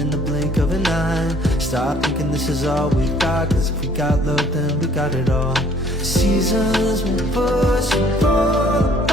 happen in the blink of an eye. Stop thinking this is all we've got, cause if we got love then we got it all. Seasons will push and pull,